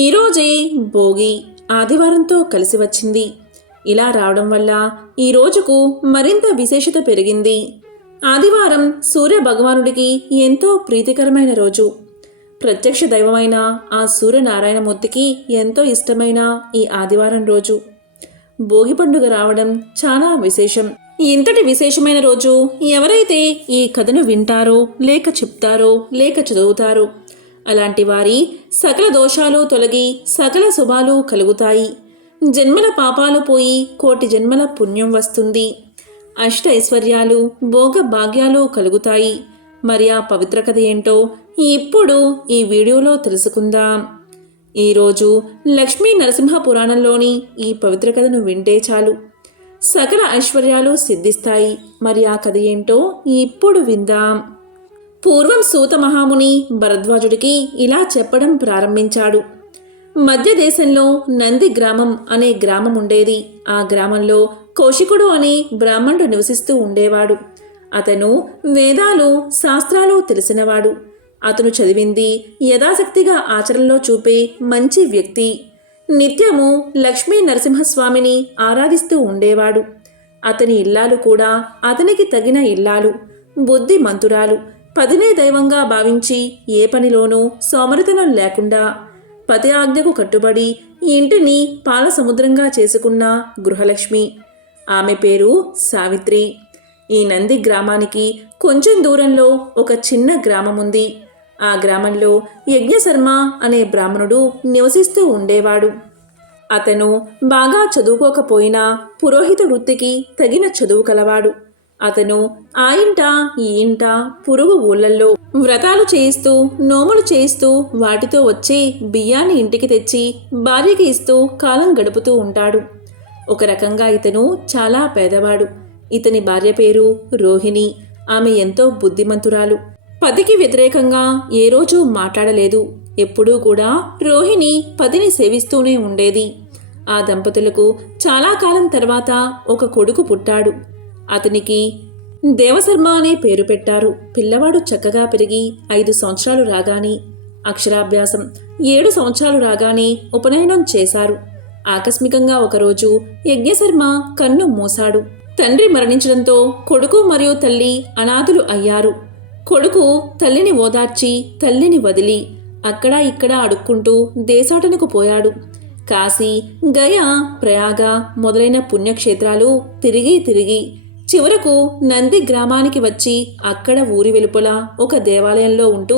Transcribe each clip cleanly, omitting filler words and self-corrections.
ఈరోజే భోగి ఆదివారంతో కలిసి వచ్చింది. ఇలా రావడం వల్ల ఈ రోజుకు మరింత విశేషత పెరిగింది. ఆదివారం సూర్య భగవానుడికి ఎంతో ప్రీతికరమైన రోజు. ప్రత్యక్ష దైవమైన ఆ సూర్యనారాయణమూర్తికి ఎంతో ఇష్టమైన ఈ ఆదివారం రోజు భోగి పండుగ రావడం చాలా విశేషం. ఇంతటి విశేషమైన రోజు ఎవరైతే ఈ కథను వింటారో, లేక చెప్తారో, లేక చదువుతారో అలాంటి వారి సకల దోషాలు తొలగి సకల శుభాలు కలుగుతాయి. జన్మల పాపాలు పోయి కోటి జన్మల పుణ్యం వస్తుంది. అష్ట ఐశ్వర్యాలు, భోగ భాగ్యాలు కలుగుతాయి. మరి ఆ పవిత్ర కథ ఏంటో ఇప్పుడు ఈ వీడియోలో తెలుసుకుందాం. ఈరోజు లక్ష్మీ నరసింహ పురాణంలోని ఈ పవిత్ర కథను వింటే చాలు, సకల ఐశ్వర్యాలు సిద్ధిస్తాయి. మరి ఆ కథ ఏంటో ఇప్పుడు విందాం. పూర్వం సూత మహాముని భరద్వాజుడికి ఇలా చెప్పడం ప్రారంభించాడు. మధ్య దేశంలో నంది గ్రామం అనే గ్రామం ఉండేది. ఆ గ్రామంలో కౌశికుడు అనే బ్రాహ్మణుడు నివసిస్తూ ఉండేవాడు. అతను వేదాలు, శాస్త్రాలు తెలిసినవాడు. అతను చదివింది యథాశక్తిగా ఆచరణలో చూపే మంచి వ్యక్తి. నిత్యము లక్ష్మీ నరసింహస్వామిని ఆరాధిస్తూ ఉండేవాడు. అతని ఇల్లాలు కూడా అతనికి తగిన ఇల్లాలు, బుద్ధిమంతురాలు, పదినే దైవంగా భావించి ఏ పనిలోనూ సోమరితనం లేకుండా పతి ఆజ్ఞకు కట్టుబడి ఇంటిని పాల సముద్రంగా చేసుకున్న గృహలక్ష్మి. ఆమె పేరు సావిత్రి. ఈ నంది గ్రామానికి కొంచెం దూరంలో ఒక చిన్న గ్రామం ఉంది. ఆ గ్రామంలో యజ్ఞశర్మ అనే బ్రాహ్మణుడు నివసిస్తూ ఉండేవాడు. అతను బాగా చదువుకోకపోయినా పురోహిత వృత్తికి తగిన చదువు కలవాడు. అతను ఆ ఇంట ఈ ఇంట పురుగు ఊళ్ళల్లో వ్రతాలు చేయిస్తూ, నోములు చేయిస్తూ వాటితో వచ్చే బియ్యాన్ని ఇంటికి తెచ్చి భార్యకి ఇస్తూ కాలం గడుపుతూ ఉంటాడు. ఒక రకంగా ఇతను చాలా పేదవాడు. ఇతని భార్య పేరు రోహిణి. ఆమె ఎంతో బుద్ధిమంతురాలు. పతికి వ్యతిరేకంగా ఏ రోజు మాట్లాడలేదు. ఎప్పుడూ కూడా రోహిణి పతిని సేవిస్తూనే ఉండేది. ఆ దంపతులకు చాలా కాలం తర్వాత ఒక కొడుకు పుట్టాడు. అతనికి దేవశర్మ అనే పేరు పెట్టారు. పిల్లవాడు చక్కగా పెరిగి 5 సంవత్సరాలు రాగానే అక్షరాభ్యాసం, 7 సంవత్సరాలు రాగానే ఉపనయనం చేశారు. ఆకస్మికంగా ఒకరోజు యజ్ఞశర్మ కన్ను మూశాడు. తండ్రి మరణించడంతో కొడుకు మరియు తల్లి అనాథులు అయ్యారు. కొడుకు తల్లిని ఓదార్చి తల్లిని వదిలి అక్కడ ఇక్కడ అడుక్కుంటూ దేశాటనకు పోయాడు. కాశీ, గయ, ప్రయాగ మొదలైన పుణ్యక్షేత్రాలు తిరిగి చివరకు నంది గ్రామానికి వచ్చి అక్కడ ఊరి వెలుపల ఒక దేవాలయంలో ఉంటూ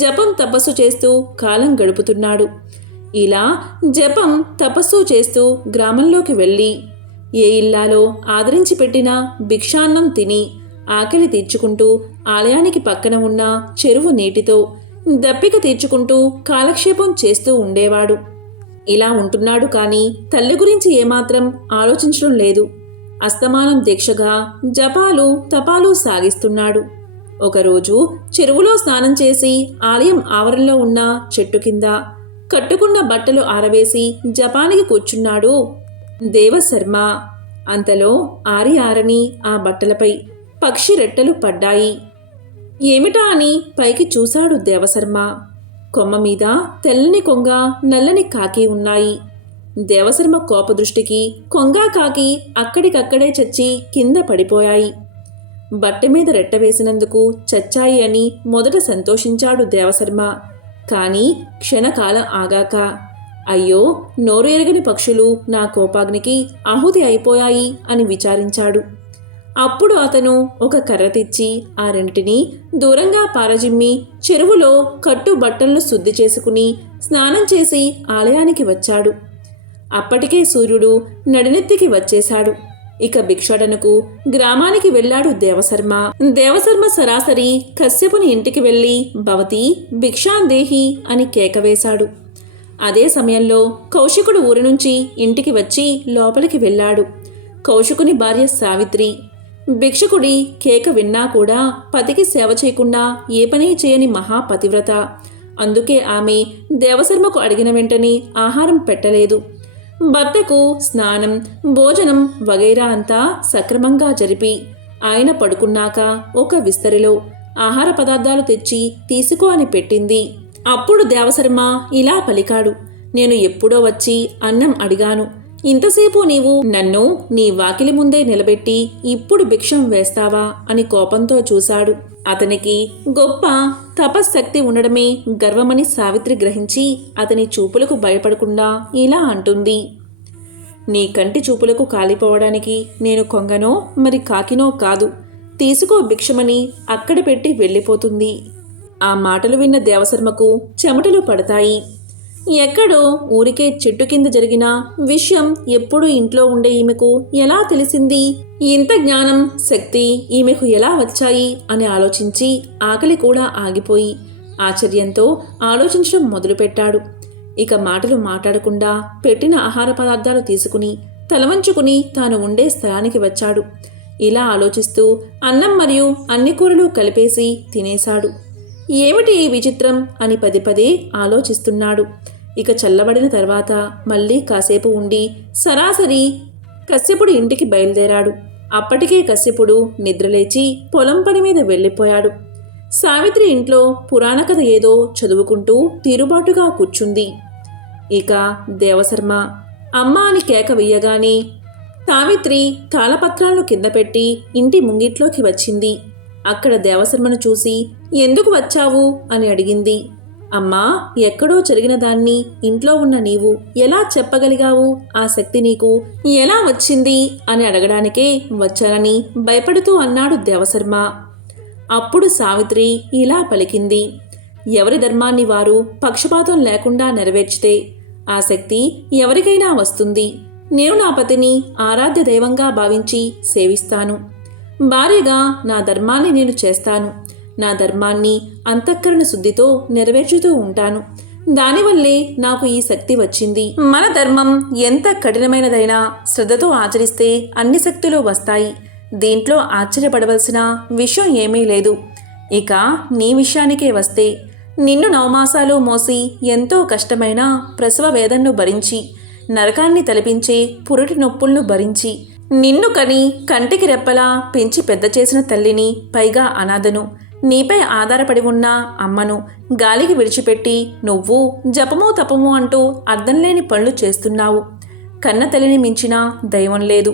జపం తపస్సు చేస్తూ కాలం గడుపుతున్నాడు. ఇలా జపం తపస్సు చేస్తూ గ్రామంలోకి వెళ్ళి ఏ ఇల్లాలో ఆదరించి పెట్టిన భిక్షాన్నం తిని ఆకలి తీర్చుకుంటూ ఆలయానికి పక్కన ఉన్న చెరువు నీటితో దప్పిక తీర్చుకుంటూ కాలక్షేపం చేస్తూ ఉండేవాడు. ఇలా ఉంటున్నాడు కానీ తల్లి గురించి ఏమాత్రం ఆలోచించడం లేదు. అస్తమానం దీక్షగా జపాలు తపాలు సాగిస్తున్నాడు. ఒకరోజు చెరువులో స్నానం చేసి ఆలయం ఆవరణలో ఉన్న చెట్టు కింద కట్టుకున్న బట్టలు ఆరవేసి జపానికి కూర్చున్నాడు దేవశర్మ. అంతలో ఆరని ఆ బట్టలపై పక్షి రెట్టలు పడ్డాయి. ఏమిటా అని పైకి చూశాడు దేవశర్మ. కొమ్మ మీద తెల్లని కొంగ, నల్లని కాకి ఉన్నాయి. దేవశర్మ కోపదృష్టికి కొంగా కాకి అక్కడికక్కడే చచ్చి కింద పడిపోయాయి. బట్ట మీద రెట్ట వేసినందుకు చచ్చాయి అని మొదట సంతోషించాడు దేవశర్మ. కానీ క్షణకాలం ఆగాక అయ్యో, నోరు ఎరగని పక్షులు నా కోపాగ్నికి ఆహుతి అయిపోయాయి అని విచారించాడు. అప్పుడు అతను ఒక కర్ర తెచ్చి ఆ రెంటిని దూరంగా పారజిమ్మి చెరువులో కట్టు బట్టలను శుద్ధి చేసుకుని స్నానం చేసి ఆలయానికి వచ్చాడు. అప్పటికే సూర్యుడు నడినెత్తికి వచ్చేశాడు. ఇక భిక్షాటనకు గ్రామానికి వెళ్ళాడు దేవశర్మ సరాసరి కశ్యపుని ఇంటికి వెళ్ళి భవతి భిక్షాందేహి అని కేకవేశాడు. అదే సమయంలో కౌశికుడు ఊరి నుంచి ఇంటికి వచ్చి లోపలికి వెళ్ళాడు. కౌశికుని భార్య సావిత్రి. భిక్షకుడి కేక విన్నా కూడా పతికి సేవ చేయకుండా ఏ పని చేయని మహాపతివ్రత. అందుకే ఆమె దేవశర్మకు అడిగిన వెంటనే ఆహారం పెట్టలేదు. భర్తకు స్నానం, భోజనం వగైరా అంతా సక్రమంగా జరిపి ఆయన పడుకున్నాక ఒక విస్తరిలో ఆహార పదార్థాలు తెచ్చి తీసుకో అని పెట్టింది. అప్పుడు దేవశర్మ ఇలా పలికాడు, నేను ఎప్పుడో వచ్చి అన్నం అడిగాను. ఇంతసేపు నీవు నన్ను నీ వాకిలి ముందే నిలబెట్టి ఇప్పుడు భిక్షం వేస్తావా అని కోపంతో చూశాడు. అతనికి గొప్ప తపశ్శక్తి ఉండడమే గర్వమని సావిత్రి గ్రహించి అతని చూపులకు భయపడకుండా ఇలా అంటుంది. నీ కంటి చూపులకు కాలిపోవడానికి నేను కొంగనో మరి కాకినో కాదు. తీసుకో భిక్షమని అక్కడ పెట్టి వెళ్ళిపోతుంది. ఆ మాటలు విన్న దేవశర్మకు చెమటలు పడతాయి. ఎక్కడో ఊరికే చెట్టు కింద జరిగిన విషయం ఎప్పుడూ ఇంట్లో ఉండే ఈమెకు ఎలా తెలిసింది? ఇంత జ్ఞానం, శక్తి ఈమెకు ఎలా వచ్చాయి అని ఆలోచించి ఆకలి కూడా ఆగిపోయి ఆశ్చర్యంతో ఆలోచించడం మొదలుపెట్టాడు. ఇక మాటలు మాట్లాడకుండా పెట్టిన ఆహార పదార్థాలు తీసుకుని తలవంచుకుని తాను ఉండే స్థలానికి వచ్చాడు. ఇలా ఆలోచిస్తూ అన్నం మరియు అన్ని కూరలు కలిపేసి తినేశాడు. ఏమిటి ఈ విచిత్రం అని పదే పదే ఆలోచిస్తున్నాడు. ఇక చల్లబడిన తర్వాత మళ్ళీ కాసేపు ఉండి సరాసరి కశ్యపుడు ఇంటికి బయలుదేరాడు. అప్పటికే కశ్యపుడు నిద్రలేచి పొలం పని మీద వెళ్ళిపోయాడు. సావిత్రి ఇంట్లో పురాణ కథ ఏదో చదువుకుంటూ తీరుబాటుగా కూర్చుంది. ఇక దేవశర్మ అమ్మ అని కేక వెయ్యగానే సావిత్రి తాళపత్రాలను కింద పెట్టి ఇంటి ముంగిట్లోకి వచ్చింది. అక్కడ దేవశర్మను చూసి ఎందుకు వచ్చావు అని అడిగింది. అమ్మా, ఎక్కడో జరిగిన దాన్ని ఇంట్లో ఉన్న నీవు ఎలా చెప్పగలిగావు? ఆ శక్తి నీకు ఎలా వచ్చింది అని అడగడానికే వచ్చానని భయపడుతూ అన్నాడు దేవశర్మ. అప్పుడు సావిత్రి ఇలా పలికింది. ఎవరి ధర్మాన్ని వారు పక్షపాతం లేకుండా నెరవేర్చితే ఆ శక్తి ఎవరికైనా వస్తుంది. నేను నా పతిని ఆరాధ్య దైవంగా భావించి సేవిస్తాను. భార్యగా నా ధర్మాన్ని నేను చేస్తాను. నా ధర్మాన్ని అంతఃకరణ శుద్ధితో నెరవేర్చుతూ ఉంటాను. దానివల్లే నాకు ఈ శక్తి వచ్చింది. మన ధర్మం ఎంత కఠినమైనదైనా శ్రద్ధతో ఆచరిస్తే అన్ని శక్తులు వస్తాయి. దీంట్లో ఆశ్చర్యపడవలసిన విషయం ఏమీ లేదు. ఇక నీ విషయానికే వస్తే నిన్ను 9 మాసాలు మోసి ఎంతో కష్టమైన ప్రసవ వేదనను భరించి నరకాన్ని తలపించే పురిటి నొప్పులను భరించి నిన్ను కని కంటికి రెప్పలా పెంచి పెద్ద చేసిన తల్లిని, పైగా అనాథను, నీపై ఆధారపడి ఉన్న అమ్మను గాలికి విడిచిపెట్టి నువ్వు జపమో తపమో అంటూ అర్థంలేని పనులు చేస్తున్నావు. కన్న తల్లిని మించిన దైవం లేదు.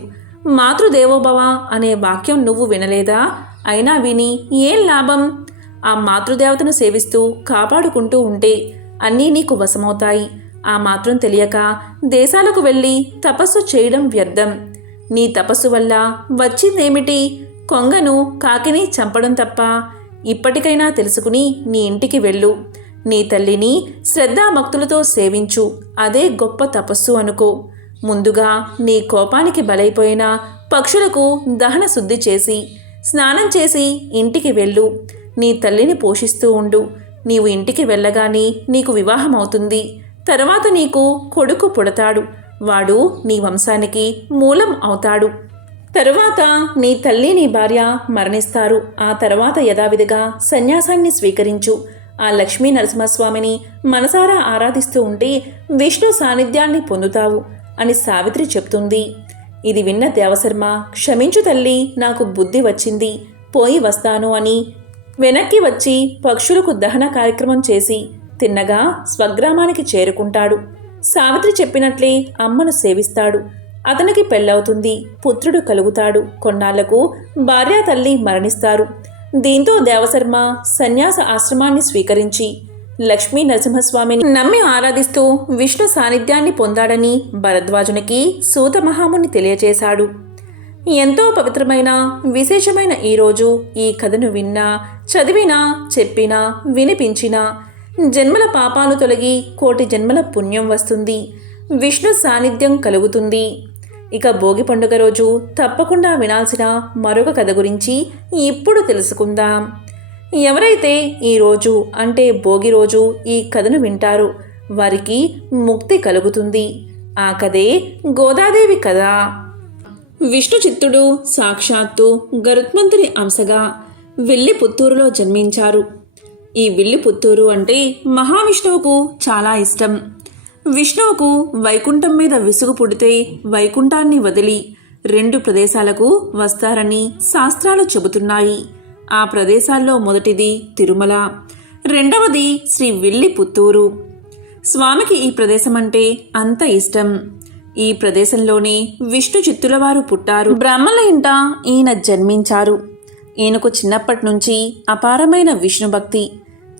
మాతృదేవోభవ అనే వాక్యం నువ్వు వినలేదా? అయినా విని ఏం లాభం? ఆ మాతృదేవతను సేవిస్తూ కాపాడుకుంటూ ఉంటే అన్నీ నీకు వశమవుతాయి. ఆ మాత్రం తెలియక దేశాలకు వెళ్ళి తపస్సు చేయడం వ్యర్థం. నీ తపస్సు వల్ల వచ్చిందేమిటి? కొంగను, కాకిని చంపడం తప్ప. ఇప్పటికైనా తెలుసుకుని నీ ఇంటికి వెళ్ళు. నీ తల్లిని శ్రద్ధాభక్తులతో సేవించు. అదే గొప్ప తపస్సు అనుకో. ముందుగా నీ కోపానికి బలైపోయిన పక్షులకు దహన శుద్ధి చేసి స్నానం చేసి ఇంటికి వెళ్ళు. నీ తల్లిని పోషిస్తూ ఉండు. నీవు ఇంటికి వెళ్ళగానే నీకు వివాహం అవుతుంది. తర్వాత నీకు కొడుకు పుడతాడు. వాడు నీ వంశానికి మూలం అవుతాడు. తరువాత నీ తల్లి, నీ భార్య మరణిస్తారు. ఆ తర్వాత యథావిధిగా సన్యాసాన్ని స్వీకరించు. ఆ లక్ష్మీ నరసింహస్వామిని మనసారా ఆరాధిస్తూ ఉంటే విష్ణు సాన్నిధ్యాన్ని పొందుతావు అని సావిత్రి చెప్తుంది. ఇది విన్న దేవశర్మ, క్షమించు తల్లి, నాకు బుద్ధి వచ్చింది, పోయి వస్తాను అని వెనక్కి వచ్చి పక్షులకు దహన కార్యక్రమం చేసి తిన్నగా స్వగ్రామానికి చేరుకుంటాడు. సావిత్రి చెప్పినట్లే అమ్మను సేవిస్తాడు. అతనికి పెళ్ళవుతుంది. పుత్రుడు కలుగుతాడు. కొన్నాళ్లకు భార్య, తల్లి మరణిస్తారు. దీంతో దేవశర్మ సన్యాస ఆశ్రమాన్ని స్వీకరించి లక్ష్మీ నరసింహస్వామిని నమ్మి ఆరాధిస్తూ విష్ణు సాన్నిధ్యాన్ని పొందాడని భరద్వాజునికి సూత మహాముని తెలియచేశాడు. ఎంతో పవిత్రమైన విశేషమైన ఈరోజు ఈ కథను విన్నా, చదివినా, చెప్పినా, వినిపించినా జన్మల పాపాలు తొలగి కోటి జన్మల పుణ్యం వస్తుంది. విష్ణు సాన్నిధ్యం కలుగుతుంది. ఇక భోగి పండుగ రోజు తప్పకుండా వినాల్సిన మరొక కథ గురించి ఇప్పుడు తెలుసుకుందాం. ఎవరైతే ఈరోజు అంటే భోగి రోజు ఈ కథను వింటారో వారికి ముక్తి కలుగుతుంది. ఆ కథే గోదాదేవి కథ. విష్ణు చిత్తుడు సాక్షాత్తు గరుత్మంతుని అంశగా విల్లిపుత్తూరులో జన్మించారు. ఈ విల్లిపుత్తూరు అంటే మహావిష్ణువుకు చాలా ఇష్టం. విష్ణువుకు వైకుంఠం మీద విసుగు పుడితే వైకుంఠాన్ని వదిలి 2 ప్రదేశాలకు వస్తారని శాస్త్రాలు చెబుతున్నాయి. ఆ ప్రదేశాల్లో మొదటిది తిరుమల, రెండవది శ్రీ విల్లిపుత్తూరు. స్వామికి ఈ ప్రదేశం అంటే అంత ఇష్టం. ఈ ప్రదేశంలోనే విష్ణు చిత్తుల వారు పుట్టారు. బ్రాహ్మణుల ఇంట ఈయన జన్మించారు. ఈయనకు చిన్నప్పటి నుంచి అపారమైన విష్ణు భక్తి.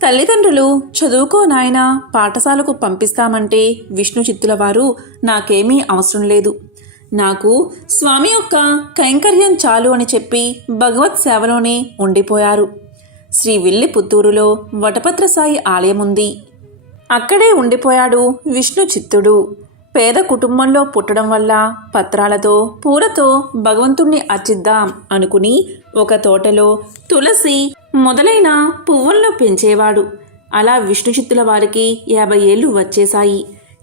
తల్లిదండ్రులు చదువుకో నాయనా, పాఠశాలకు పంపిస్తామంటే విష్ణు చిత్తుల వారు నాకేమీ అవసరం లేదు, నాకు స్వామి యొక్క కైంకర్యం చాలు అని చెప్పి భగవత్ సేవలోనే ఉండిపోయారు. శ్రీ విల్లిపుత్తూరులో వటపత్ర సాయి ఆలయం ఉంది. అక్కడే ఉండిపోయాడు విష్ణు చిత్తుడు. పేద కుటుంబంలో పుట్టడం వల్ల పత్రాలతో పూలతో భగవంతుణ్ణి అర్చిద్దాం అనుకుని ఒక తోటలో తులసి మొదలైన పువ్వులను పెంచేవాడు. అలా విష్ణు చిత్తుల వారికి 50 ఏళ్ళు వచ్చేశాయి.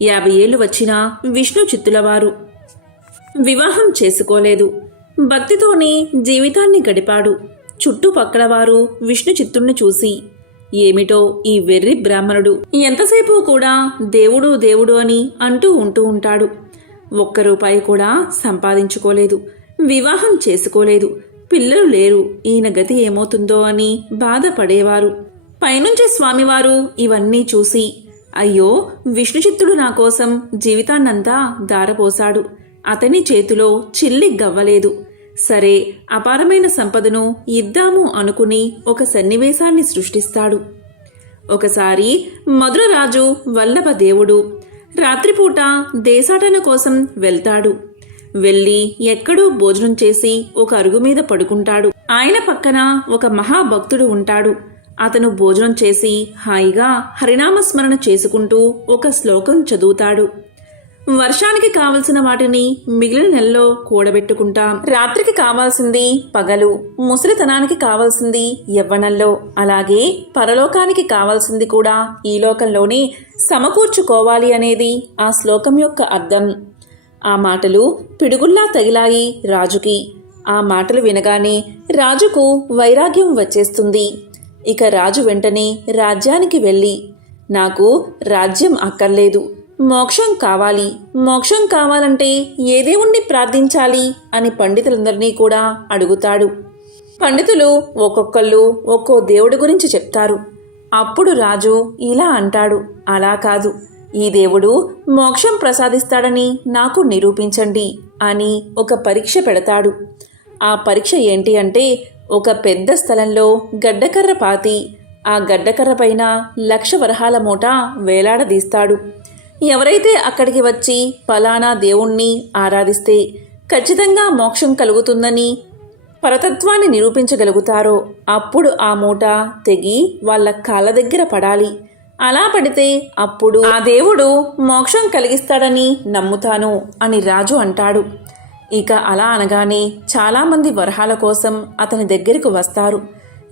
50 ఏళ్ళు వచ్చినా విష్ణు చిత్తుల వారు వివాహం చేసుకోలేదు. భక్తితోనే జీవితాన్ని గడిపాడు. చుట్టుపక్కల వారు విష్ణు చిత్తుణ్ణి చూసి, ఏమిటో ఈ వెర్రి బ్రాహ్మణుడు ఎంతసేపు కూడా దేవుడు దేవుడు అని అంటూ ఉంటాడు. 1 రూపాయి కూడా సంపాదించుకోలేదు, వివాహం చేసుకోలేదు, పిల్లలు లేరు, ఈయన గతి ఏమవుతుందో అని బాధపడేవారు. పైనుంచి స్వామివారు ఇవన్నీ చూసి, అయ్యో విష్ణుచిత్తుడు నా కోసం జీవితాన్నంతా దారపోశాడు, అతని చేతిలో చిల్లి గవ్వలేదు, సరే అపారమైన సంపదను ఇద్దాము అనుకుని ఒక సన్నివేశాన్ని సృష్టిస్తాడు. ఒకసారి మధురరాజు వల్లభదేవుడు రాత్రిపూట దేశాటన కోసం వెళ్తాడు. వెళ్ళి ఎక్కడో భోజనం చేసి ఒక అరుగు మీద పడుకుంటాడు. ఆయన పక్కన ఒక మహాభక్తుడు ఉంటాడు. అతను భోజనం చేసి హాయిగా హరినామస్మరణ చేసుకుంటూ ఒక శ్లోకం చదువుతాడు. వర్షానికి కావలసిన వాటిని మిగిలిన నెలలో కూడబెట్టుకుంటాం, రాత్రికి కావాల్సింది పగలు, ముసలితనానికి కావాల్సింది యవ్వనంలో, అలాగే పరలోకానికి కావాల్సింది కూడా ఈ లోకంలోనే సమకూర్చుకోవాలి అనేది ఆ శ్లోకం యొక్క అర్థం. ఆ మాటలు పిడుగుల్లా తగిలాయి రాజుకి. ఆ మాటలు వినగానే రాజుకు వైరాగ్యం వచ్చేస్తుంది. ఇక రాజు వెంటనే రాజ్యానికి వెళ్ళి, నాకు రాజ్యం అక్కర్లేదు, మోక్షం కావాలి, మోక్షం కావాలంటే ఏ దేవుణ్ణి ప్రార్థించాలి అని పండితులందరినీ కూడా అడుగుతాడు. పండితులు ఒక్కొక్కళ్ళు ఒక్కో దేవుడి గురించి చెప్తారు. అప్పుడు రాజు ఇలా అంటాడు, అలా కాదు, ఈ దేవుడు మోక్షం ప్రసాదిస్తాడని నాకు నిరూపించండి అని ఒక పరీక్ష పెడతాడు. ఆ పరీక్ష ఏంటి అంటే, ఒక పెద్ద స్థలంలో గడ్డకర్ర పాతి ఆ గడ్డకర్ర పైన 1,00,000 వరహాల మూట వేలాడదీస్తాడు. ఎవరైతే అక్కడికి వచ్చి ఫలానా దేవుణ్ణి ఆరాధిస్తే ఖచ్చితంగా మోక్షం కలుగుతుందని పరతత్వాన్ని నిరూపించగలుగుతారో అప్పుడు ఆ మూట తెగి వాళ్ళ కాళ్ళ దగ్గర పడాలి. అలా పడితే అప్పుడు ఆ దేవుడు మోక్షం కలిగిస్తాడని నమ్ముతాను అని రాజు అంటాడు. ఇక అలా అనగానే చాలామంది వరహాల కోసం అతని దగ్గరకు వస్తారు.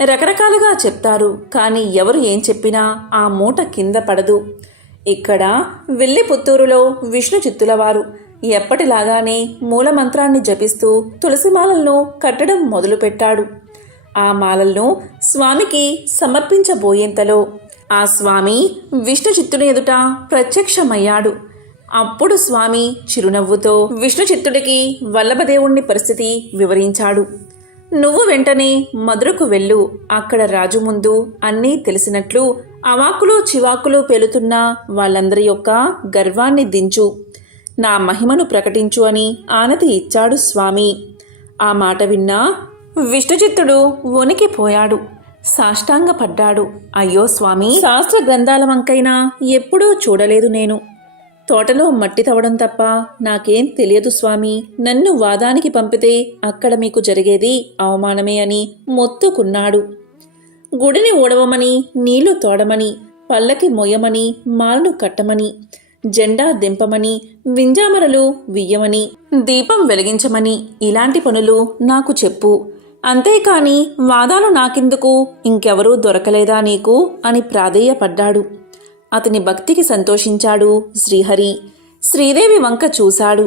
రకరకాలుగా చెప్తారు, కానీ ఎవరు ఏం చెప్పినా ఆ మూట కింద పడదు. ఇక్కడ విల్లిపుత్తూరులో విష్ణు చిత్తుల వారు ఎప్పటిలాగానే మూలమంత్రాన్ని జపిస్తూ తులసిమాలలను కట్టడం మొదలుపెట్టాడు. ఆ మాలలను స్వామికి సమర్పించబోయేంతలో ఆ స్వామి విష్ణు చిత్తుని ఎదుట ప్రత్యక్షమయ్యాడు. అప్పుడు స్వామి చిరునవ్వుతో విష్ణు చిత్తుడికి వల్లభదేవుణ్ణి పరిస్థితి వివరించాడు. నువ్వు వెంటనే మధురకు వెళ్ళు, అక్కడ రాజు ముందు అన్నీ తెలిసినట్లు అవాకులు చివాకులు పేలుతున్న వాళ్ళందరి యొక్క గర్వాన్ని దించు, నా మహిమను ప్రకటించు అని ఆనతి ఇచ్చాడు స్వామి. ఆ మాట విన్నా విష్ణుచిత్తుడు వణికిపోయాడు, సాష్టాంగపడ్డాడు. అయ్యో స్వామి, శాస్త్ర గ్రంథాల వంకైనా ఎప్పుడూ చూడలేదు నేను, తోటలో మట్టి తవ్వడం తప్ప నాకేం తెలియదు స్వామి, నన్ను వాదానికి పంపితే అక్కడ మీకు జరిగేది అవమానమే అని మొత్తుకున్నాడు. గుడిని ఊడవమని, నీళ్లు తోడమని, పల్లకి మొయ్యమని, మాలను కట్టమని, జెండా దింపమని, వింజామరలు వియ్యమని, దీపం వెలిగించమని, ఇలాంటి పనులు నాకు చెప్పు, అంతేకాని వాదాలు నాకెందుకు, ఇంకెవరూ దొరకలేదా నీకు అని ప్రాధేయపడ్డాడు. అతని భక్తికి సంతోషించాడు శ్రీహరి. శ్రీదేవి వంక చూశాడు.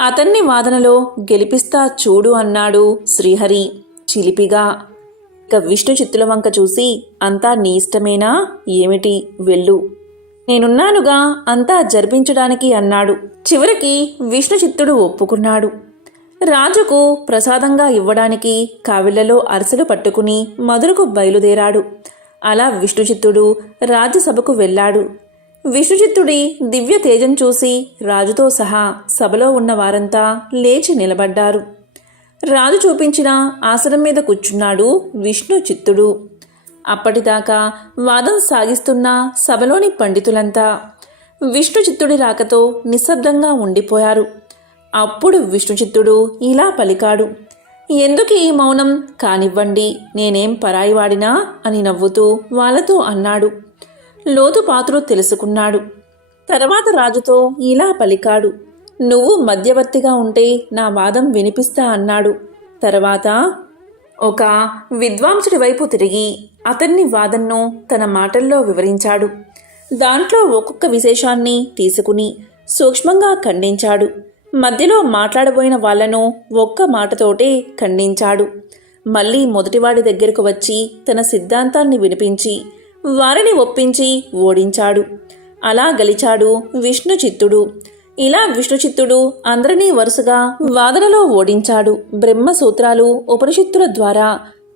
అతన్ని వాదనలో గెలిపిస్తా చూడు అన్నాడు శ్రీహరి చిలిపిగా. ఇక విష్ణు చిత్తుల వంక చూసి, అంతా నీ ఇష్టమేనా ఏమిటి, వెళ్ళు, నేనున్నానుగా అంతా జరిపించడానికి అన్నాడు. చివరికి విష్ణు చిత్తుడు ఒప్పుకున్నాడు. రాజుకు ప్రసాదంగా ఇవ్వడానికి కావిళ్లలో అరిసెలు పట్టుకుని మధురకు బయలుదేరాడు. అలా విష్ణుచిత్తుడు రాజ్యసభకు వెళ్ళాడు. విష్ణుచిత్తుడి దివ్య తేజం చూసి రాజుతో సహా సభలో ఉన్న వారంతా లేచి నిలబడ్డారు. రాజు చూపించిన ఆసనం మీద కూర్చున్నాడు విష్ణుచిత్తుడు. అప్పటిదాకా వాదం సాగిస్తున్న సభలోని పండితులంతా విష్ణుచిత్తుడి రాకతో నిశ్శబ్దంగా ఉండిపోయారు. అప్పుడు విష్ణుచిత్తుడు ఇలా పలికాడు, ఎందుకు ఈ మౌనం? కానివ్వండి, నేనేం పరాయివాడినా అని నవ్వుతూ వాళ్ళతో అన్నాడు. లోతుపాతులు తెలుసుకున్నాడు. తర్వాత రాజుతో ఇలా పలికాడు, నువ్వు మధ్యవర్తిగా ఉంటే నా వాదం వినిపిస్తా అన్నాడు. తర్వాత ఒక విద్వాంసుడి వైపు తిరిగి అతన్ని వాదనను తన మాటల్లో వివరించాడు. దాంట్లో ఒక్కొక్క విశేషాన్ని తీసుకుని సూక్ష్మంగా ఖండించాడు. మధ్యలో మాట్లాడబోయిన వాళ్లను ఒక్క మాటతోటే ఖండించాడు. మళ్ళీ మొదటివాడి దగ్గరకు వచ్చి తన సిద్ధాంతాన్ని వినిపించి వారిని ఒప్పించి ఓడించాడు. అలా గెలిచాడు విష్ణుచిత్తుడు. ఇలా విష్ణుచిత్తుడు అందరినీ వరుసగా వాదనలో ఓడించాడు. బ్రహ్మసూత్రాలు ఉపనిషత్తుల ద్వారా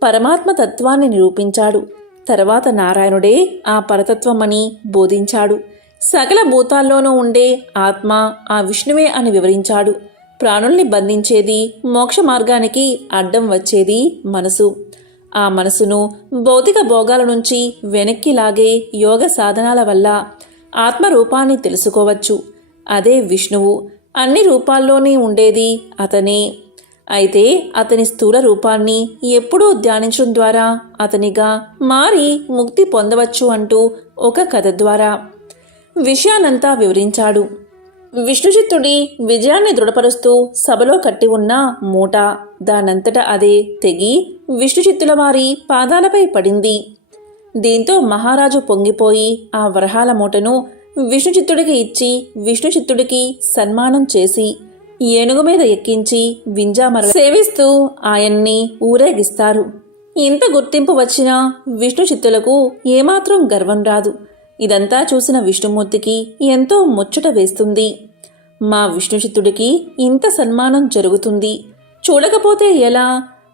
పరమాత్మ తత్వాన్ని నిరూపించాడు. తర్వాత నారాయణుడే ఆ పరతత్వమని బోధించాడు. సకల భూతాల్లోనూ ఉండే ఆత్మ ఆ విష్ణువే అని వివరించాడు. ప్రాణుల్ని బంధించేది, మోక్ష మార్గానికి అడ్డం వచ్చేది మనసు. ఆ మనసును భౌతిక భోగాల నుంచి వెనక్కి లాగే యోగ సాధనాల వల్ల ఆత్మరూపాన్ని తెలుసుకోవచ్చు. అదే విష్ణువు. అన్ని రూపాల్లోనే ఉండేది అతనే. అయితే అతని స్థూల రూపాన్ని ఎప్పుడూ ధ్యానించడం ద్వారా అతనిగా మారి ముక్తి పొందవచ్చు అంటూ ఒక కథ ద్వారా విషయాన్నంతా వివరించాడు. విష్ణుచిత్తుడి విజయాన్ని దృఢపరుస్తూ సభలో కట్టి ఉన్న మూట దానంతట అదే తెగి విష్ణుచిత్తుల వారి పాదాలపై పడింది. దీంతో మహారాజు పొంగిపోయి ఆ వరహాల మూటను విష్ణుచిత్తుడికి ఇచ్చి విష్ణుచిత్తుడికి సన్మానం చేసి ఏనుగు మీద ఎక్కించి వింజామర సేవిస్తూ ఆయన్ని ఊరేగిస్తారు. ఇంత గుర్తింపు వచ్చినా విష్ణుచిత్తులకు ఏమాత్రం గర్వం రాదు. ఇదంతా చూసిన విష్ణుమూర్తికి ఎంతో ముచ్చట వేస్తుంది. మా విష్ణుచిత్తుడికి ఇంత సన్మానం జరుగుతుంది, చూడకపోతే ఎలా?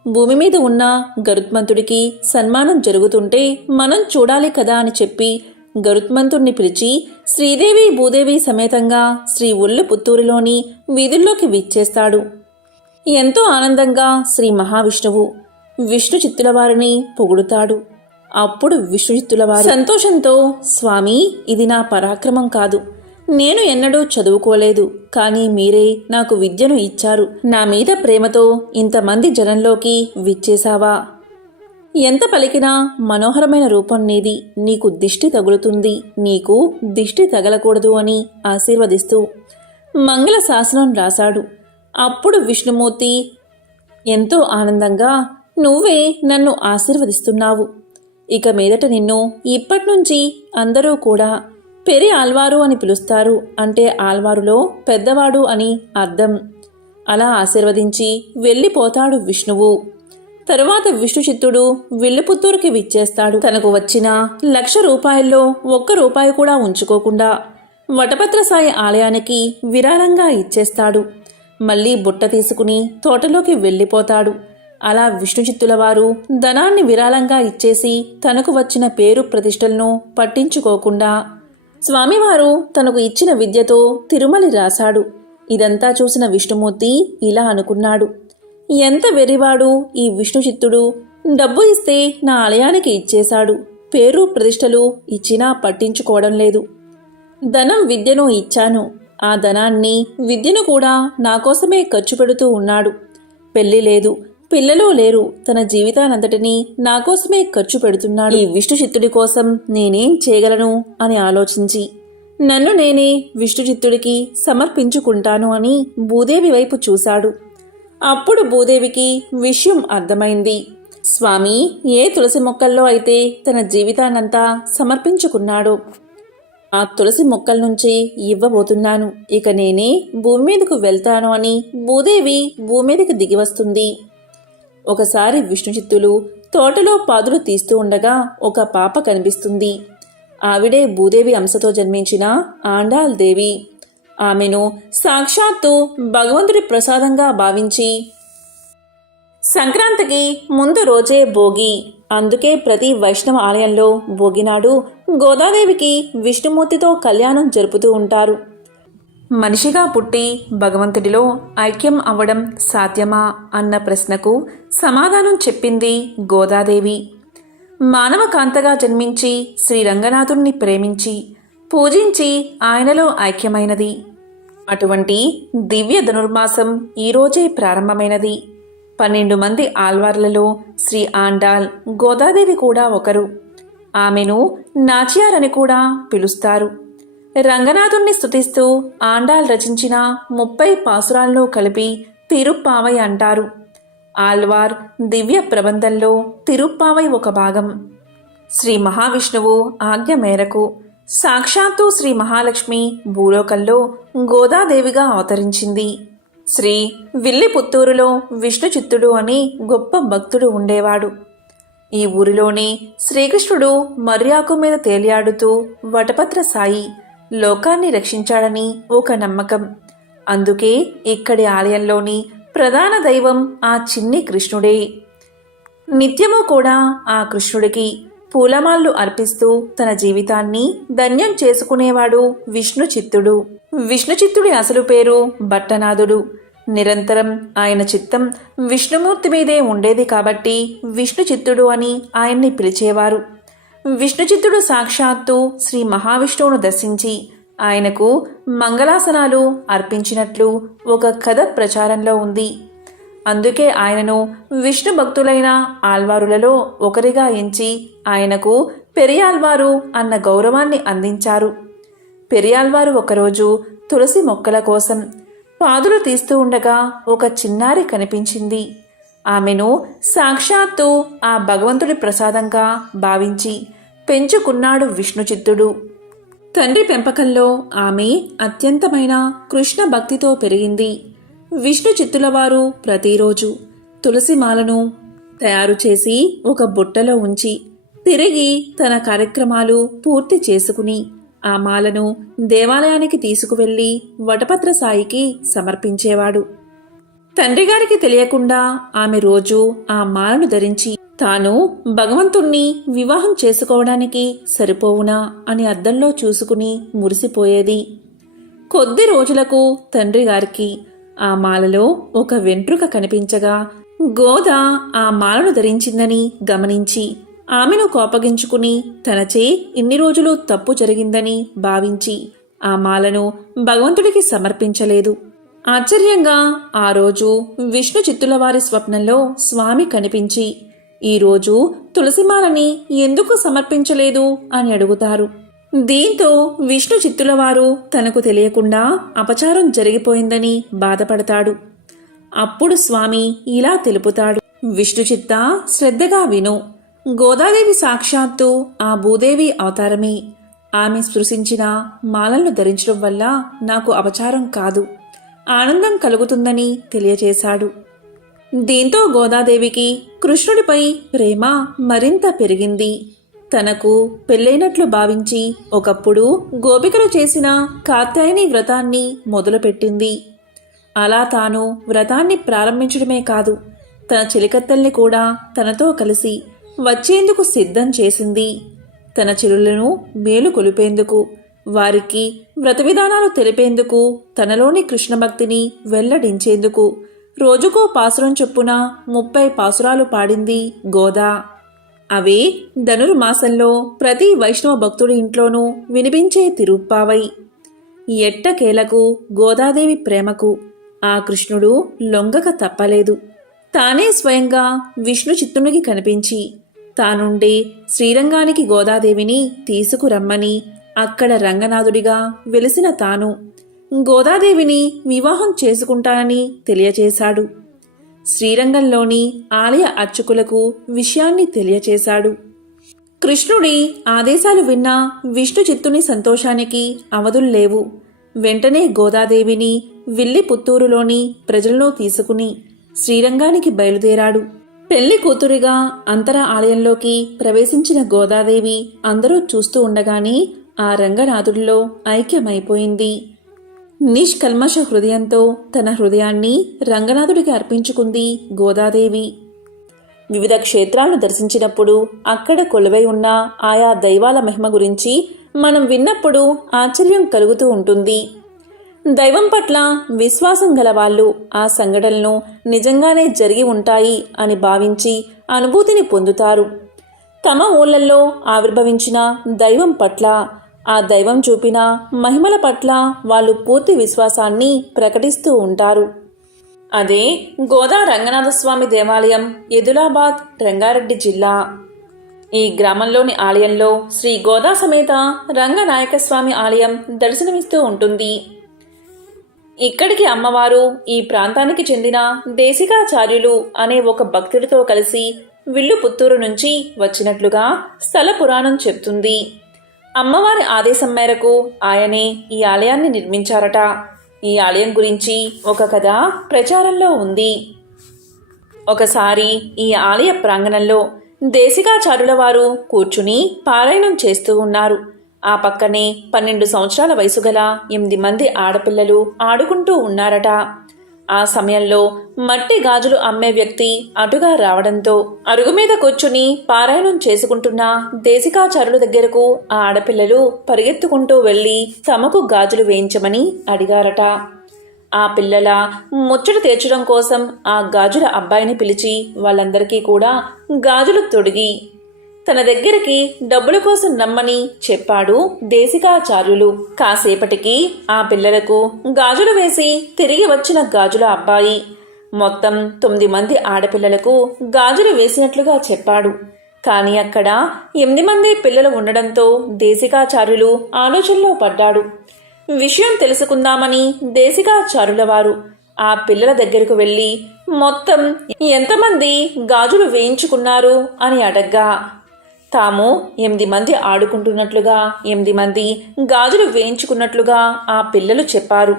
భూమి మీద ఉన్న గరుత్మంతుడికి సన్మానం జరుగుతుంటే మనం చూడాలి కదా అని చెప్పి గరుత్మంతుణ్ణి పిలిచి శ్రీదేవి భూదేవి సమేతంగా శ్రీ ఉల్లు పుత్తూరులోని వీధుల్లోకి విచ్చేస్తాడు. ఎంతో ఆనందంగా శ్రీ మహావిష్ణువు విష్ణుచిత్తుల వారిని పొగుడుతాడు. అప్పుడు విష్ణుచిత్తుల వారు సంతోషంతో, స్వామి, ఇది నా పరాక్రమం కాదు, నేను ఎన్నడూ చదువుకోలేదు, కానీ మీరే నాకు విద్యను ఇచ్చారు. నా మీద ప్రేమతో ఇంతమంది జనంలోకి విచ్చేశావా? ఎంత పలికినా మనోహరమైన రూపం నీది, నీకు దిష్టి తగులుతుంది, నీకు దిష్టి తగలకూడదు అని ఆశీర్వదిస్తూ మంగళ శాసనం రాశాడు. అప్పుడు విష్ణుమూర్తి ఎంతో ఆనందంగా, నువ్వే నన్ను ఆశీర్వదిస్తున్నావు, ఇక మీదట నిన్ను ఇప్పటినుంచి అందరూ కూడా పెరి ఆల్వారు అని పిలుస్తారు. అంటే ఆల్వారులో పెద్దవాడు అని అర్థం. అలా ఆశీర్వదించి వెళ్ళిపోతాడు విష్ణువు. తరువాత విష్ణుచిత్తుడు విల్లుపుత్తూరుకి విచ్చేస్తాడు. తనకు వచ్చిన 1,00,000 రూపాయల్లో 1 రూపాయి కూడా ఉంచుకోకుండా వటభద్రసాయి ఆలయానికి విరాళంగా ఇచ్చేస్తాడు. మళ్ళీ బుట్ట తీసుకుని తోటలోకి వెళ్ళిపోతాడు. అలా విష్ణుచిత్తుల వారు ధనాన్ని విరాళంగా ఇచ్చేసి తనకు వచ్చిన పేరు ప్రతిష్టలను పట్టించుకోకుండా స్వామివారు తనకు ఇచ్చిన విద్యతో తిరుమలి రాశాడు. ఇదంతా చూసిన విష్ణుమూర్తి ఇలా అనుకున్నాడు, ఎంత వెర్రివాడు ఈ విష్ణుచిత్తుడు, డబ్బు ఇస్తే నా ఆలయానికి ఇచ్చేశాడు, పేరు ప్రతిష్టలు ఇచ్చినా పట్టించుకోవడం లేదు. ధనం విద్యను ఇచ్చాను, ఆ ధనాన్ని విద్యను కూడా నా కోసమే ఖర్చు పెడుతూ ఉన్నాడు. పెళ్లి లేదు, పిల్లలు లేరు, తన జీవితానంతటినీ నా కోసమే ఖర్చు పెడుతున్నాడు. ఈ విష్ణుచిత్తుడి కోసం నేనేం చేయగలను అని ఆలోచించి నన్ను నేనే విష్ణుచిత్తుడికి సమర్పించుకుంటాను అని భూదేవి వైపు చూశాడు. అప్పుడు భూదేవికి విషయం అర్థమైంది. స్వామి ఏ తులసి మొక్కల్లో అయితే తన జీవితాన్నంతా సమర్పించుకున్నాడో ఆ తులసి మొక్కల నుంచి ఇవ్వబోతున్నాను, ఇక నేనే భూమి మీదకు వెళ్తాను అని భూదేవి భూమి మీదకి దిగి వస్తుంది. ఒకసారి విష్ణుచిత్తులు తోటలో పాదులు తీస్తూ ఉండగా ఒక పాప కనిపిస్తుంది. ఆవిడే భూదేవి అంశతో జన్మించిన ఆండాల్ దేవి. ఆమెను సాక్షాత్తు భగవంతుడి ప్రసాదంగా భావించి సంక్రాంతికి ముందు రోజే భోగి. అందుకే ప్రతి వైష్ణవ ఆలయంలో భోగినాడు గోదాదేవికి విష్ణుమూర్తితో కళ్యాణం జరుపుతూ ఉంటారు. మనిషిగా పుట్టి భగవంతుడిలో ఐక్యం అవ్వడం సాధ్యమా అన్న ప్రశ్నకు సమాధానం చెప్పింది గోదాదేవి. మానవ కాంతగా జన్మించి శ్రీరంగనాథుణ్ణి ప్రేమించి పూజించి ఆయనలో ఐక్యమైనది. అటువంటి దివ్య ధనుర్మాసం ఈరోజే ప్రారంభమైనది. 12 మంది ఆల్వార్లలో శ్రీ ఆండాల్ గోదాదేవి కూడా ఒకరు. ఆమెను నాచియార్ కూడా పిలుస్తారు. రంగనాథుణ్ణి స్తుతిస్తూ ఆండాల్ రచించిన 30 పాసురాలను కలిపి తిరుప్పావై అంటారు. ఆల్వార్ దివ్య ప్రబంధంలో తిరుప్పావై ఒక భాగం. శ్రీ మహావిష్ణువు ఆజ్ఞ మేరకు సాక్షాత్తు శ్రీ మహాలక్ష్మి భూలోకంలో గోదాదేవిగా అవతరించింది. శ్రీ విల్లిపుత్తూరులో విష్ణు చిత్తుడు అని గొప్ప భక్తుడు ఉండేవాడు. ఈ ఊరిలోనే శ్రీకృష్ణుడు మర్యాకు మీద తేలియాడుతూ వటపత్ర సాయి లోకాన్ని రక్షించాడని ఒక నమ్మకం. అందుకే ఇక్కడి ఆలయంలోని ప్రధాన దైవం ఆ చిన్ని కృష్ణుడే. నిత్యము కూడా ఆ కృష్ణుడికి పూలమాళ్ళు అర్పిస్తూ తన జీవితాన్ని ధన్యం చేసుకునేవాడు విష్ణు చిత్తుడు. విష్ణు చిత్తుడి అసలు పేరు భట్టనాథుడు. నిరంతరం ఆయన చిత్తం విష్ణుమూర్తి మీదే ఉండేది కాబట్టి విష్ణు చిత్తుడు అని ఆయన్ని పిలిచేవారు. విష్ణు చిత్తుడు సాక్షాత్తు శ్రీ మహావిష్ణువును దర్శించి ఆయనకు మంగళాసనాలు అర్పించినట్లు ఒక కథ ప్రచారంలో ఉంది. అందుకే ఆయనను విష్ణు భక్తులైన ఆల్వారులలో ఒకరిగా ఎంచి ఆయనకు పెరియాల్వారు అన్న గౌరవాన్ని అందించారు. పెరియాల్వారు ఒకరోజు తులసి మొక్కల కోసం పాదులు తీస్తూ ఉండగా ఒక చిన్నారి కనిపించింది. ఆమెను సాక్షాత్తు ఆ భగవంతుడి ప్రసాదంగా భావించి పెంచుకున్నాడు విష్ణు చిత్తుడు. తండ్రి పెంపకంలో ఆమె అత్యంతమైన కృష్ణ భక్తితో పెరిగింది. విష్ణు చిత్తులవారు ప్రతిరోజు తులసిమాలను తయారు చేసి ఒక బుట్టలో ఉంచి తిరిగి తన కార్యక్రమాలు పూర్తి చేసుకుని ఆ మాలను దేవాలయానికి తీసుకువెళ్లి వటపత్ర సాయికి సమర్పించేవాడు. తండ్రిగారికి తెలియకుండా ఆమె రోజు ఆ మాలను ధరించి తాను భగవంతుణ్ణి వివాహం చేసుకోవడానికి సరిపోవునా అని అద్దంలో చూసుకుని మురిసిపోయేది. కొద్ది రోజులకు తండ్రిగారికి ఆ మాలలో ఒక వెంట్రుక కనిపించగా గోద ఆ మాలను ధరించిందని గమనించి ఆమెను కోపగించుకుని తనచే ఇన్ని రోజులు తప్పు జరిగిందని భావించి ఆ మాలను భగవంతుడికి సమర్పించలేదు. ఆశ్చర్యంగా ఆ రోజు విష్ణు చిత్తులవారి స్వప్నంలో స్వామి కనిపించి ఈరోజు తులసిమాలని ఎందుకు సమర్పించలేదు అని అడుగుతారు. దీంతో విష్ణు చిత్తులవారు తనకు తెలియకుండా అపచారం జరిగిపోయిందని బాధపడతాడు. అప్పుడు స్వామి ఇలా తెలుపుతాడు, విష్ణు చిత్త శ్రద్ధగా విను. గోదాదేవి సాక్షాత్తు ఆ భూదేవి అవతారమే. ఆమె స్పృశించిన మాలలను ధరించడం వల్ల నాకు అపచారం కాదు, ఆనందం కలుగుతుందని తెలియచేశాడు. దీంతో గోదాదేవికి కృష్ణుడిపై ప్రేమ మరింత పెరిగింది. తనకు పెళ్ళైనట్లు భావించి ఒకప్పుడు గోపికలు చేసిన కాత్యాయని వ్రతాన్ని మొదలుపెట్టింది. అలా తాను వ్రతాన్ని ప్రారంభించడమే కాదు, తన చెలికత్తెల్ని కూడా తనతో కలిసి వచ్చేందుకు సిద్ధం చేసింది. తన చెలులను మేలు కొలిపేందుకు, వారికి వ్రత విధానాలు తెలిపేందుకు, తనలోని కృష్ణభక్తిని వెల్లడించేందుకు రోజుకో పాసురం చొప్పున 30 పాసురాలు పాడింది గోదా. అవే ధనుర్మాసంలో ప్రతి వైష్ణవ భక్తుడి ఇంట్లోనూ వినిపించే తిరుప్పావై. ఎట్టకేలకు గోదాదేవి ప్రేమకు ఆ కృష్ణుడు లొంగక తప్పలేదు. తానే స్వయంగా విష్ణు చిత్తునికి కనిపించి తానుండే శ్రీరంగానికి గోదాదేవిని తీసుకురమ్మని అక్కడ రంగనాథుడిగా వెలిసిన తాను గోదాదేవిని వివాహం చేసుకుంటానని తెలియచేశాడు. శ్రీరంగంలోని ఆలయ అర్చకులకు విషయాన్ని తెలియచేశాడు. కృష్ణుడి ఆదేశాలు విన్న విష్ణు చిత్తుని సంతోషానికి అవధుల్లేవు. వెంటనే గోదాదేవిని విల్లిపుత్తూరులోని ప్రజలను తీసుకుని శ్రీరంగానికి బయలుదేరాడు. పెళ్లి కూతురిగా అంతర ఆలయంలోకి ప్రవేశించిన గోదాదేవి అందరూ చూస్తూ ఉండగానే ఆ రంగనాథుడిలో ఐక్యమైపోయింది. నిష్కల్మష హృదయంతో తన హృదయాన్ని రంగనాథుడికి అర్పించుకుంది గోదాదేవి. వివిధ క్షేత్రాలను దర్శించినప్పుడు అక్కడ కొలువై ఉన్న ఆయా దైవాల మహిమ గురించి మనం విన్నప్పుడు ఆశ్చర్యం కలుగుతూ ఉంటుంది. దైవం పట్ల విశ్వాసం గల వాళ్ళు ఆ సంఘటనలను నిజంగానే జరిగి ఉంటాయి అని భావించి అనుభూతిని పొందుతారు. తమ ఊళ్ళల్లో ఆవిర్భవించిన దైవం పట్ల, ఆ దైవం చూపిన మహిమల పట్ల వాళ్ళు పూర్తి విశ్వాసాన్ని ప్రకటిస్తూ ఉంటారు. అదే గోదా రంగనాథస్వామి దేవాలయం, ఎదులాబాద్, రంగారెడ్డి జిల్లా. ఈ గ్రామంలోని ఆలయంలో శ్రీ గోదా సమేత రంగనాయకస్వామి ఆలయం దర్శనమిస్తూ ఉంటుంది. ఇక్కడికి అమ్మవారు ఈ ప్రాంతానికి చెందిన దేశికాచార్యులు అనే ఒక భక్తుడితో కలిసి విల్లు పుత్తూరు నుంచి వచ్చినట్లుగా స్థల పురాణం చెప్తుంది. అమ్మవారి ఆదేశం మేరకు ఆయనే ఈ ఆలయాన్ని నిర్మించారట. ఈ ఆలయం గురించి ఒక కథ ప్రచారంలో ఉంది. ఒకసారి ఈ ఆలయ ప్రాంగణంలో దేశికాచార్యుల వారు కూర్చుని పారాయణం చేస్తూ ఉన్నారు. ఆ పక్కనే 12 సంవత్సరాల వయసు గల 8 మంది ఆడపిల్లలు ఆడుకుంటూ ఉన్నారట. ఆ సమయంలో మట్టి గాజులు అమ్మే వ్యక్తి అటుగా రావడంతో అరుగు మీద కూర్చుని పారాయణం చేసుకుంటున్న దేశికాచార్యుల దగ్గరకు ఆ ఆడపిల్లలు పరిగెత్తుకుంటూ వెళ్లి తమకు గాజులు వేయించమని అడిగారట. ఆ పిల్లల ముచ్చట తీర్చడం కోసం ఆ గాజుల అబ్బాయిని పిలిచి వాళ్ళందరికీ కూడా గాజులు తొడిగి తన దగ్గరికి డబ్బుల కోసం రమ్మని చెప్పాడు దేశికాచార్యులు. కాసేపటికి ఆ పిల్లలకు గాజులు వేసి తిరిగి వచ్చిన గాజుల అబ్బాయి మొత్తం 9 మంది ఆడపిల్లలకు గాజులు వేసినట్లుగా చెప్పాడు. కానీ అక్కడ 8 మంది పిల్లలు ఉండడంతో దేశికాచార్యులు ఆలోచనలో పడ్డాడు. విషయం తెలుసుకుందామని దేశికాచార్యుల వారు ఆ పిల్లల దగ్గరకు వెళ్ళి మొత్తం ఎంతమంది గాజులు వేయించుకున్నారు అని అడగ్గా తాము 8 మంది ఆడుకుంటున్నట్లుగా 8 మంది గాజులు వేయించుకున్నట్లుగా ఆ పిల్లలు చెప్పారు.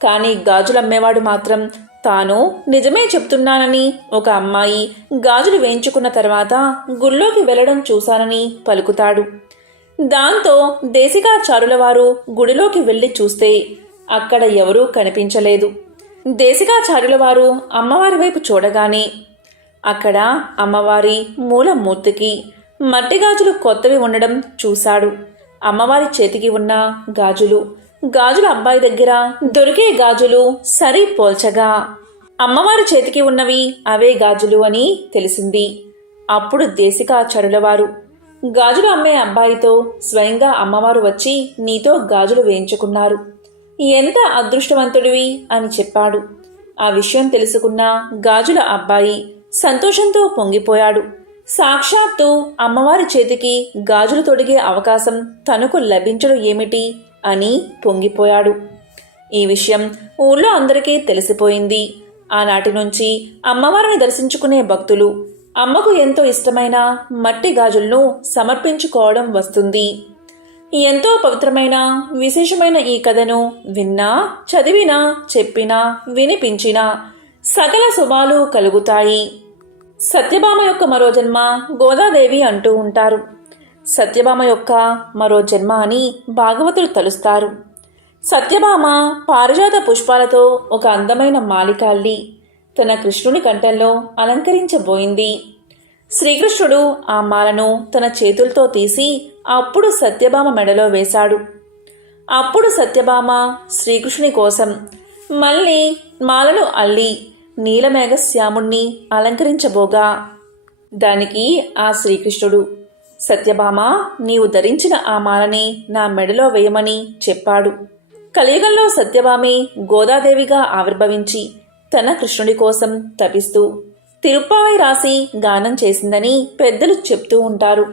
కానీ గాజులమ్మేవాడు మాత్రం తాను నిజమే చెప్తున్నానని, ఒక అమ్మాయి గాజులు వేయించుకున్న తర్వాత గుళ్ళోకి వెళ్లడం చూశానని పలుకుతాడు. దాంతో దేశికాచార్యుల వారు గుడిలోకి వెళ్లి చూస్తే అక్కడ ఎవరూ కనిపించలేదు. దేశికాచార్యుల వారు అమ్మవారి వైపు చూడగానే అక్కడ అమ్మవారి మూలమూర్తికి మట్టి గాజులు కొత్తవి ఉండడం చూశాడు. అమ్మవారి చేతికి ఉన్న గాజుల అబ్బాయి దగ్గర దొరికే గాజులు సరి పోల్చగా అమ్మవారి చేతికి ఉన్నవి అవే గాజులు అని తెలిసింది. అప్పుడు దేశికాచార్యుల వారు గాజులు అమ్మే అబ్బాయితో స్వయంగా అమ్మవారు వచ్చి నీతో గాజులు వేయించుకున్నారు, ఎంత అదృష్టవంతుడివి అని చెప్పాడు. ఆ విషయం తెలుసుకున్న గాజుల అబ్బాయి సంతోషంతో పొంగిపోయాడు. సాక్షాత్తు అమ్మవారి చేతికి గాజులు తొడిగే అవకాశం తనకు లభించడం ఏమిటి అని పొంగిపోయాడు. ఈ విషయం ఊళ్ళో అందరికీ తెలిసిపోయింది. ఆనాటి నుంచి అమ్మవారిని దర్శించుకునే భక్తులు అమ్మకు ఎంతో ఇష్టమైన మట్టి గాజులను సమర్పించుకోవడం వస్తుంది. ఎంతో పవిత్రమైన విశేషమైన ఈ కథను విన్నా, చదివినా, చెప్పినా, వినిపించినా సకల శుభాలు కలుగుతాయి. సత్యభామ యొక్క మరో జన్మ గోదాదేవి అంటూ ఉంటారు. సత్యభామ యొక్క మరో జన్మ అని భాగవతులు తలుస్తారు. సత్యభామ పారిజాత పుష్పాలతో ఒక అందమైన మాలికాల్లి తన కృష్ణుని కంఠంలో అలంకరించబోయింది. శ్రీకృష్ణుడు ఆ మాలను తన చేతులతో తీసి అప్పుడు సత్యభామ మెడలో వేశాడు. అప్పుడు సత్యభామ శ్రీకృష్ణుని కోసం మళ్ళీ మాలను అల్లి నీలమేఘశ్యాముణ్ణి అలంకరించబోగా దానికి ఆ శ్రీకృష్ణుడు సత్యభామ నీవు ధరించిన ఆ మాలని నా మెడలో వేయమని చెప్పాడు. కలియుగంలో సత్యభామే గోదాదేవిగా ఆవిర్భవించి తన కృష్ణుడి కోసం తపిస్తూ తిరుప్పావై రాసి గానం చేసిందని పెద్దలు చెప్తూ ఉంటారు.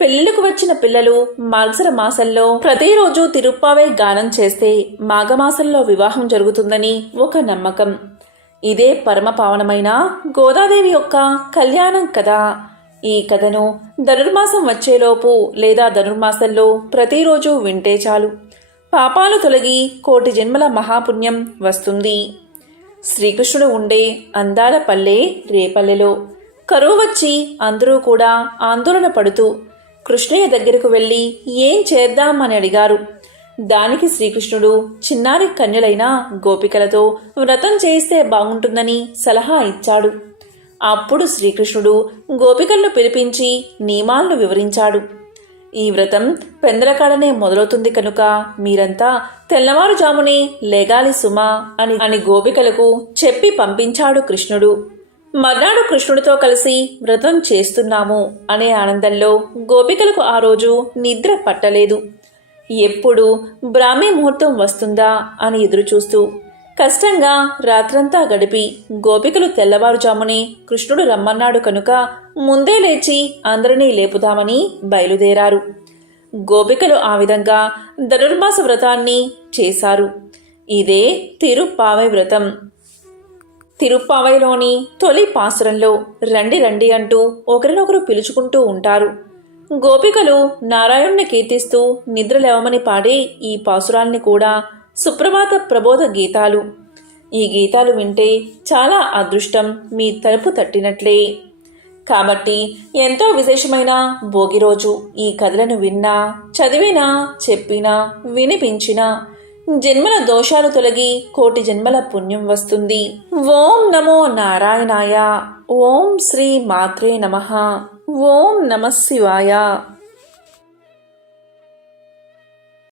పెళ్లిళ్లకు వచ్చిన పిల్లలు మార్గశిర మాసంలో ప్రతిరోజు తిరుప్పావై గానం చేస్తే మాఘమాసంలో వివాహం జరుగుతుందని ఒక నమ్మకం. ఇదే పరమ పావనమైన గోదాదేవి యొక్క కళ్యాణం కదా. ఈ కథను ధనుర్మాసం వచ్చేలోపు లేదా ధనుర్మాసంలో ప్రతిరోజు వింటే చాలు పాపాలు తొలగి 1,000,000 జన్మల మహాపుణ్యం వస్తుంది. శ్రీకృష్ణుడు ఉండే అందాల పల్లె రేపల్లెలో కరువు వచ్చి అందరూ కూడా ఆందోళన పడుతూ కృష్ణయ్య దగ్గరకు వెళ్ళి ఏం చేద్దామని అడిగారు. దానికి శ్రీకృష్ణుడు చిన్నారి కన్యలైన గోపికలతో వ్రతం చేస్తే బాగుంటుందని సలహా ఇచ్చాడు. అప్పుడు శ్రీకృష్ణుడు గోపికలను పిలిపించి నియమాలను వివరించాడు. ఈ వ్రతం పెందలకాడనే మొదలవుతుంది కనుక మీరంతా తెల్లవారుజామునే లేగాలి సుమా అని గోపికలకు చెప్పి పంపించాడు కృష్ణుడు. మర్నాడు కృష్ణుడితో కలిసి వ్రతం చేస్తున్నాము అనే ఆనందంలో గోపికలకు ఆ రోజు నిద్ర పట్టలేదు. ఎప్పుడు బ్రాహ్మీ ముహూర్తం వస్తుందా అని ఎదురుచూస్తూ కష్టంగా రాత్రంతా గడిపి గోపికలు తెల్లవారుజామునే కృష్ణుడు రమ్మన్నాడు కనుక ముందే లేచి అందరినీ లేపుదామని బయలుదేరారు. గోపికలు ఆ విధంగా ధనుర్మాస వ్రతాన్ని చేశారు. ఇదే తిరుప్పావై వ్రతం. తిరుప్పావైలోని తొలి పాసురంలో రండి రండి అంటూ ఒకరినొకరు పిలుచుకుంటూ ఉంటారు. గోపికలు నారాయణుని కీర్తిస్తూ నిద్రలేవమని పాడే ఈ పాసురాల్ని కూడా సుప్రభాత ప్రబోధ గీతాలు. ఈ గీతాలు వింటే చాలా అదృష్టం మీ తలుపు తట్టినట్లే. కాబట్టి ఎంతో విశేషమైన భోగి రోజు ఈ కథలను విన్నా, చదివినా, చెప్పినా, వినిపించినా జన్మల దోషాలు తొలగి కోటి జన్మల పుణ్యం వస్తుంది. ఓం నమో నారాయణాయ. ఓం శ్రీ మాత్రే నమః. ఓం నమః శివాయ.